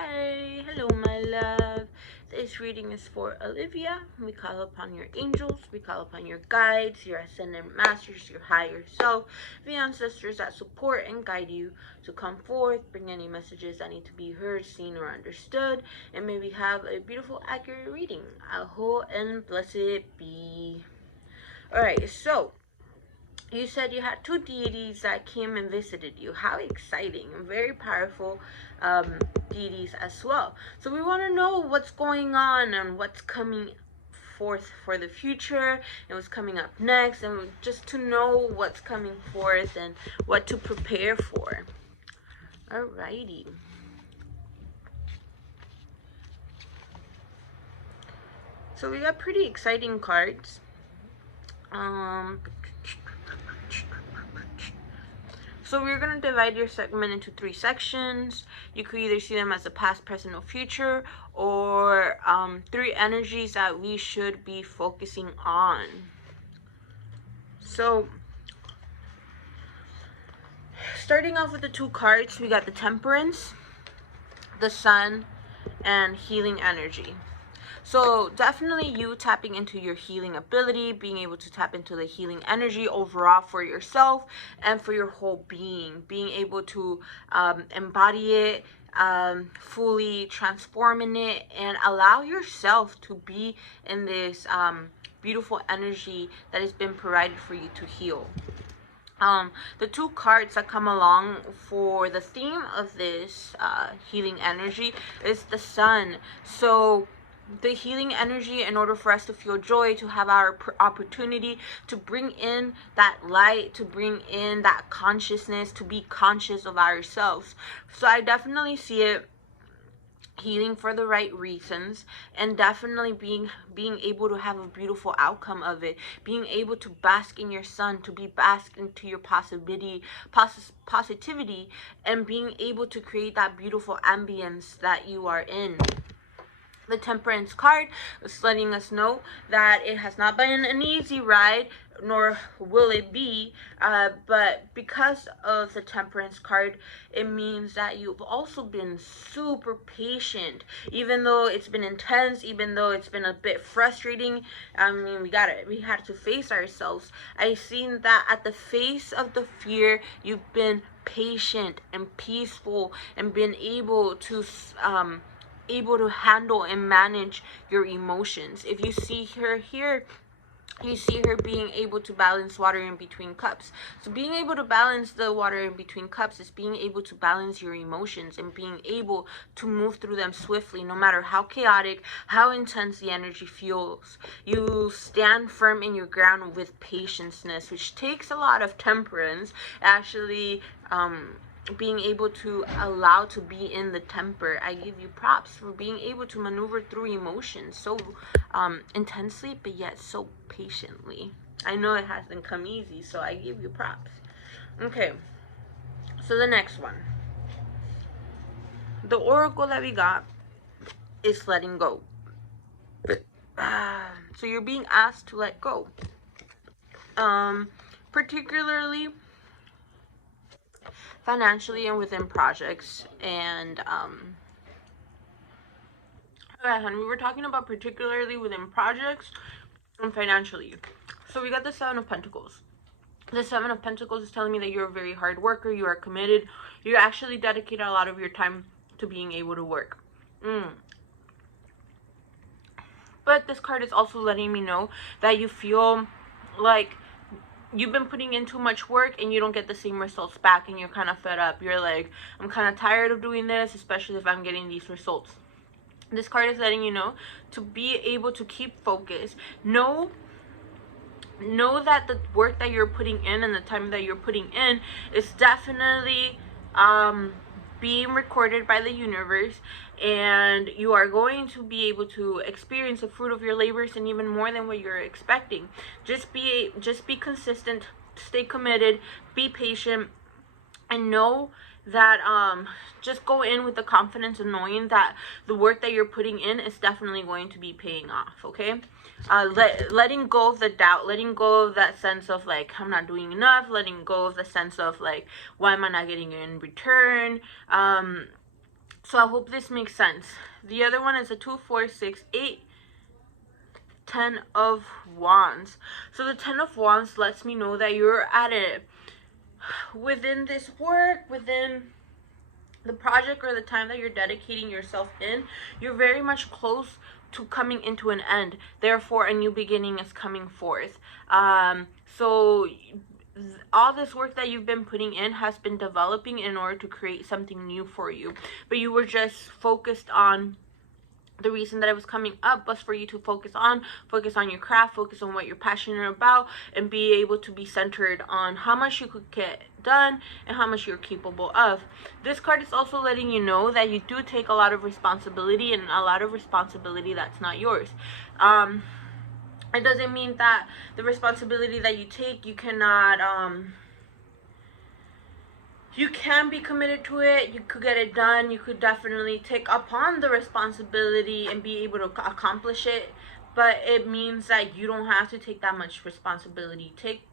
Hi, hello, my love. This reading is for Olivia. We call upon your angels, we call upon your guides, your ascendant masters, your higher self, the ancestors that support and guide you to come forth, bring any messages that need to be heard, seen, or understood, and may we have a beautiful, accurate reading. Aho and blessed be. Alright, so you said you had two deities that came and visited you. How exciting and very powerful deities as well. So we want to know what's going on and what's coming forth for the future and what's coming up next, and just to know what's coming forth and what to prepare for. Alrighty. So we got pretty exciting cards. So we're going to divide your segment into three sections. You could either see them as a past, present, or future, or three energies that we should be focusing on. So starting off with the two cards, we got the Temperance, the Sun, and Healing Energy. So definitely you tapping into your healing ability, being able to tap into the healing energy overall for yourself and for your whole being able to embody it, fully transforming it, and allow yourself to be in this beautiful energy that has been provided for you to heal. The two cards that come along for the theme of this healing energy is the Sun. So the healing energy, in order for us to feel joy, to have our opportunity to bring in that light, to bring in that consciousness, to be conscious of ourselves. So I definitely see it healing for the right reasons, and definitely being able to have a beautiful outcome of it, being able to bask in your sun, to be bask into your positivity, and being able to create that beautiful ambience that you are in. The Temperance card is letting us know that it has not been an easy ride, nor will it be, but because of the Temperance card, it means that you've also been super patient, even though it's been intense, even though it's been a bit frustrating. I mean, we had to face ourselves. I've seen that at the face of the fear, you've been patient and peaceful and been able to handle and manage your emotions. If you see her here, you see her being able to balance water in between cups. So being able to balance the water in between cups is being able to balance your emotions and being able to move through them swiftly, no matter how chaotic, how intense the energy feels. You stand firm in your ground with patience, which takes a lot of temperance. Actually, being able to allow to be in the temper. I give you props for being able to maneuver through emotions so intensely, but yet so patiently. I know it hasn't come easy, so I give you props. Okay, so the next one, the oracle that we got is letting go. So you're being asked to let go, particularly financially and within projects. And we were talking about particularly within projects and financially. So we got the Seven of Pentacles. The Seven of Pentacles is telling me that you're a very hard worker, you are committed, you actually dedicate a lot of your time to being able to work. But this card is also letting me know that you feel like you've been putting in too much work and you don't get the same results back, and you're kind of fed up. You're like, I'm kind of tired of doing this, especially if I'm getting these results. This card is letting you know to be able to keep focused. Know that the work that you're putting in and the time that you're putting in is definitely being recorded by the universe, and you are going to be able to experience the fruit of your labors, and even more than what you're expecting. Just be consistent, stay committed, be patient, and know that just go in with the confidence of knowing that the work that you're putting in is definitely going to be paying off. Okay, letting go of the doubt, letting go of that sense of like, I'm not doing enough, letting go of the sense of like, why am I not getting in return. So I hope this makes sense. The other one is a 2, 4, 6, 8, 10 of Wands. So the 10 of Wands lets me know that you're at it within this work, within the project or the time that you're dedicating yourself in. You're very much close to coming into an end. Therefore, a new beginning is coming forth. So all this work that you've been putting in has been developing in order to create something new for you. But you were just focused on, the reason that it was coming up was for you to focus on your craft, focus on what you're passionate about, and be able to be centered on how much you could get done and how much you're capable of. This card is also letting you know that you do take a lot of responsibility, and a lot of responsibility that's not yours. It doesn't mean that the responsibility that you take, you cannot you can be committed to it, you could get it done, you could definitely take upon the responsibility and be able to accomplish it, but it means that you don't have to take that much responsibility. Take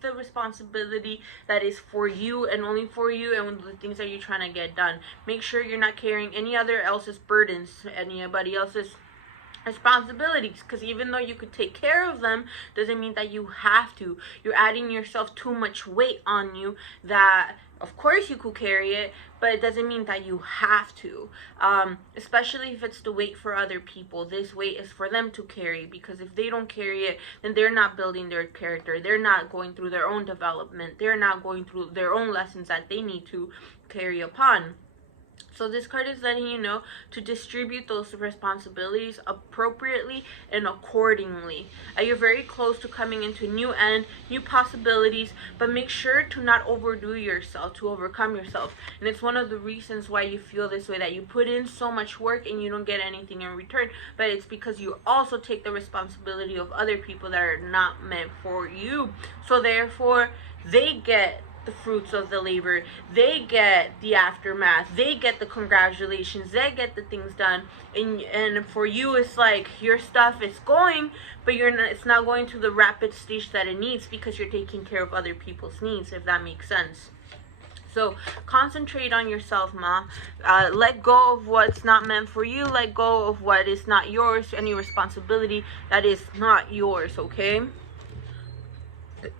the responsibility that is for you and only for you and the things that you're trying to get done. Make sure you're not carrying any other else's burdens, anybody else's responsibilities, because even though you could take care of them, doesn't mean that you have to. You're adding yourself too much weight on you that, of course, you could carry it, but it doesn't mean that you have to. Especially if it's the weight for other people. This weight is for them to carry, because if they don't carry it, then they're not building their character. They're not going through their own development. They're not going through their own lessons that they need to carry upon. So this card is letting you know to distribute those responsibilities appropriately and accordingly. You're very close to coming into new end, new possibilities, but make sure to not overdo yourself, to overcome yourself. And it's one of the reasons why you feel this way, that you put in so much work and you don't get anything in return. But it's because you also take the responsibility of other people that are not meant for you. So therefore, they get the fruits of the labor, they get the aftermath, they get the congratulations, they get the things done, and for you it's like your stuff is going, but it's not going to the rapid stage that it needs, because you're taking care of other people's needs, if that makes sense. So concentrate on yourself, ma. Let go of what's not meant for you. Let go of what is not yours, any responsibility that is not yours, okay?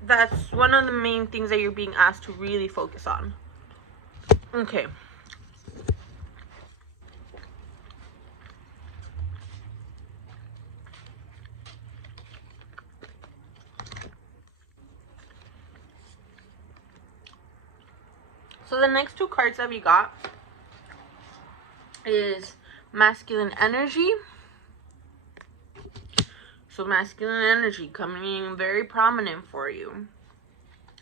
That's one of the main things that you're being asked to really focus on. Okay. So the next two cards that we got is masculine energy. So masculine energy coming in very prominent for you.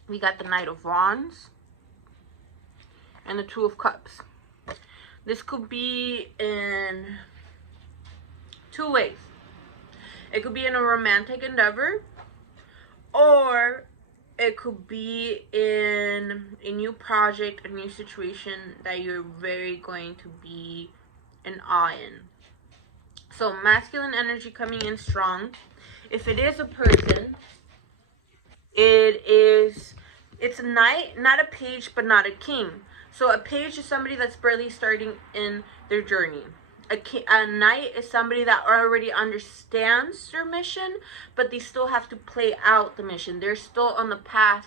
We got the Knight of Wands and the Two of Cups. This could be in two ways. It could be in a romantic endeavor, or it could be in a new project, a new situation that you're very going to be in awe in. So masculine energy coming in strong. If it is a person, it's a knight, not a page, but not a king. So a page is somebody that's barely starting in their journey. A knight is somebody that already understands their mission, but they still have to play out the mission. They're still on the path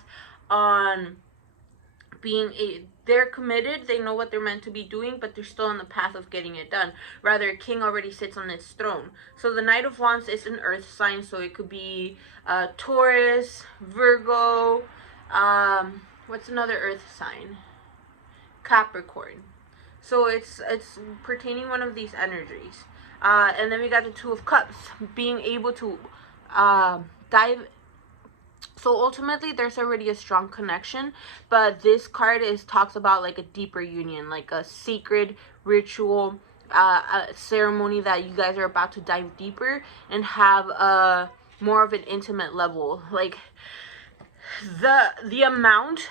on they're committed, they know what they're meant to be doing, but they're still on the path of getting it done. Rather, a king already sits on its throne. So the Knight of Wands is an earth sign, so it could be Taurus, Virgo, what's another earth sign? Capricorn. So it's pertaining one of these energies. And then we got the Two of Cups, being able to dive. So ultimately, there's already a strong connection, but this card talks about like a deeper union, like a sacred ritual, a ceremony that you guys are about to dive deeper and have a more of an intimate level. Like the amount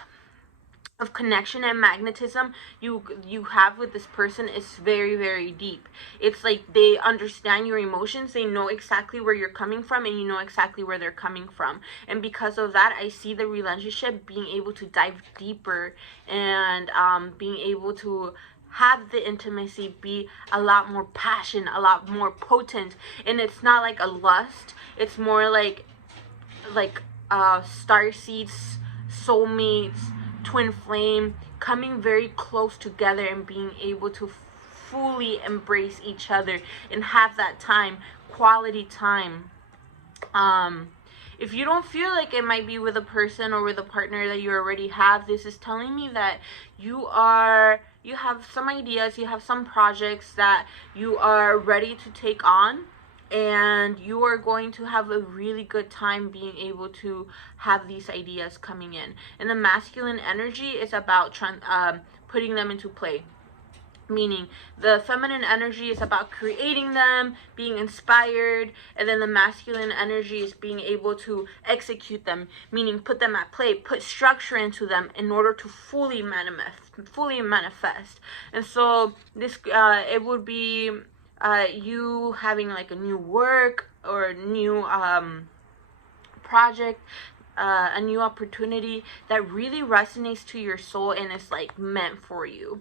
of connection and magnetism you have with this person is very, very deep. It's like they understand your emotions, they know exactly where you're coming from, and you know exactly where they're coming from. And because of that, I see the relationship being able to dive deeper and being able to have the intimacy be a lot more passion, a lot more potent. And it's not like a lust, it's more like star seeds, soulmates, twin flame, coming very close together and being able to fully embrace each other and have that time, quality time. If you don't feel like it might be with a person or with a partner that you already have, this is telling me that you have some ideas, you have some projects that you are ready to take on, and you are going to have a really good time being able to have these ideas coming in. And the masculine energy is about putting them into play. Meaning the feminine energy is about creating them, being inspired, and then the masculine energy is being able to execute them, meaning put them at play, put structure into them in order to fully manifest. And so this it would be you having like a new work or a new project, a new opportunity that really resonates to your soul and is like meant for you.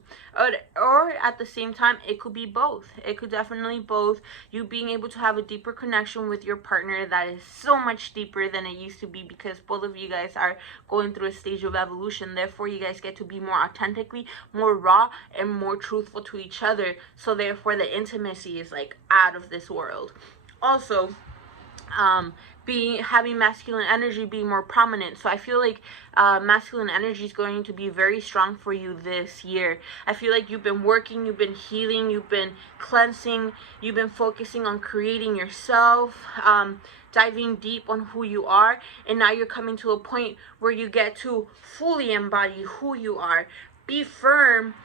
Or at the same time, it could be both. It could definitely both. You being able to have a deeper connection with your partner that is so much deeper than it used to be, because both of you guys are going through a stage of evolution. Therefore, you guys get to be more authentically, more raw, and more truthful to each other. So therefore, the intimacy is like out of this world. Also, having masculine energy being more prominent. So I feel like masculine energy is going to be very strong for you this year. I feel like you've been working, you've been healing, you've been cleansing, you've been focusing on creating yourself, diving deep on who you are, and now you're coming to a point where you get to fully embody who you are. Be firm,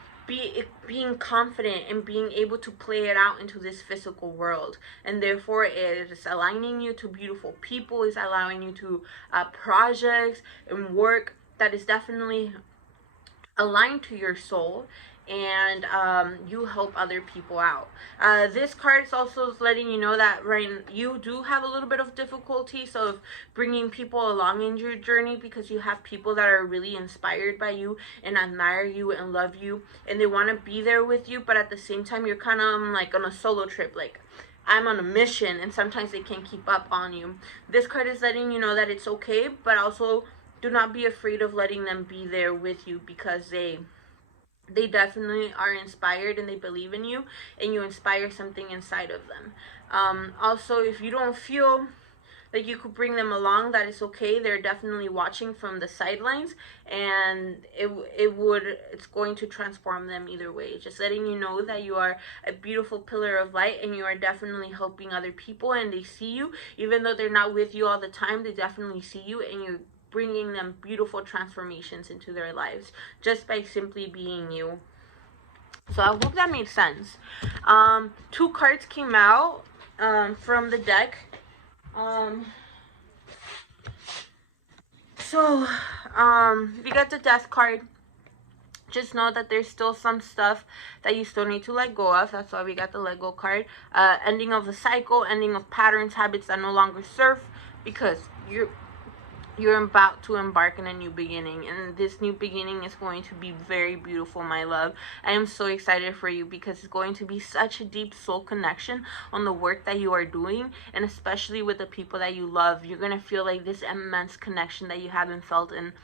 being confident, and being able to play it out into this physical world. And therefore it is aligning you to beautiful people, is allowing you to projects and work that is definitely aligned to your soul, and you help other people out. This card is also letting you know that you do have a little bit of difficulty of bringing people along in your journey, because you have people that are really inspired by you and admire you and love you, and they want to be there with you, but at the same time you're kind of like on a solo trip, like I'm on a mission, and sometimes they can't keep up on you. This card is letting you know that it's okay, but also do not be afraid of letting them be there with you, because they definitely are inspired and they believe in you, and you inspire something inside of them. Also, if you don't feel like you could bring them along, that is okay. They're definitely watching from the sidelines, and it's going to transform them either way. Just letting you know that you are a beautiful pillar of light, and you are definitely helping other people, and they see you. Even though they're not with you all the time, they definitely see you, and you're bringing them beautiful transformations into their lives just by simply being you. So I hope that made sense. Two cards came out from the deck. We got the Death card. Just know that there's still some stuff that you still need to let go of. That's why we got the let go card. Ending of the cycle, ending of patterns, habits that no longer serve, because you're about to embark on a new beginning, and this new beginning is going to be very beautiful, my love. I am so excited for you, because it's going to be such a deep soul connection on the work that you are doing, and especially with the people that you love. You're going to feel like this immense connection that you haven't felt in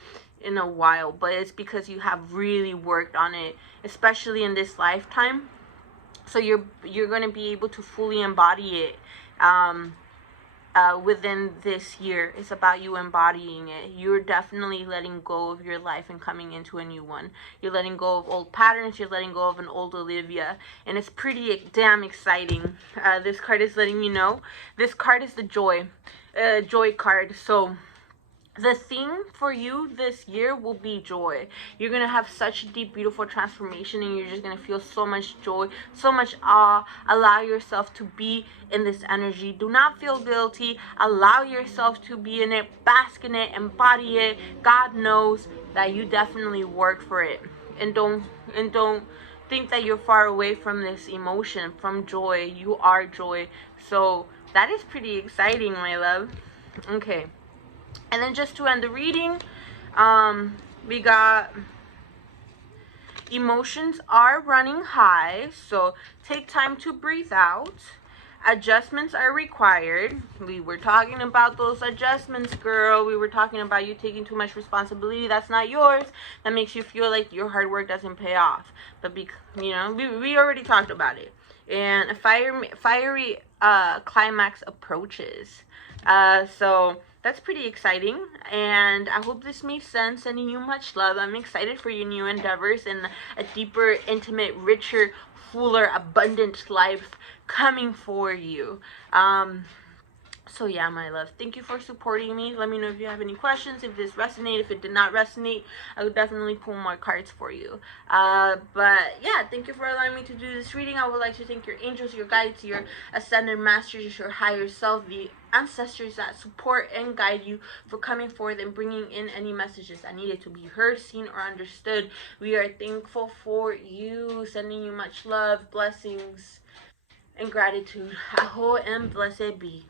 a while, but it's because you have really worked on it, especially in this lifetime. So you're going to be able to fully embody it within this year. It's about you embodying it. You're definitely letting go of your life and coming into a new one. You're letting go of old patterns. You're letting go of an old Olivia, and it's pretty damn exciting. This card is letting you know. This card is the joy card. So the theme for you this year will be joy. You're going to have such a deep, beautiful transformation, and you're just going to feel so much joy, so much awe. Allow yourself to be in this energy. Do not feel guilty. Allow yourself to be in it, bask in it, embody it. God knows that you definitely work for it. And don't think that you're far away from this emotion, from joy. You are joy. So that is pretty exciting, my love. Okay. And then just to end the reading, we got Emotions are running high, so take time to breathe out. Adjustments are required. We were talking about those adjustments, girl. We were talking about you taking too much responsibility that's not yours. That makes you feel like your hard work doesn't pay off. But we already talked about it. And a fiery climax approaches. So that's pretty exciting, and I hope this made sense. Sending you much love. I'm excited for your new endeavors and a deeper, intimate, richer, fuller, abundant life coming for you. So yeah, my love, thank you for supporting me. Let me know if you have any questions, if this resonated. If it did not resonate, I would definitely pull more cards for you. But yeah, thank you for allowing me to do this reading. I would like to thank your angels, your guides, your ascended masters, your higher self, the ancestors that support and guide you, for coming forth and bringing in any messages that needed to be heard, seen, or understood. We are thankful for you. Sending you much love, blessings, and gratitude. Aho and blessed be.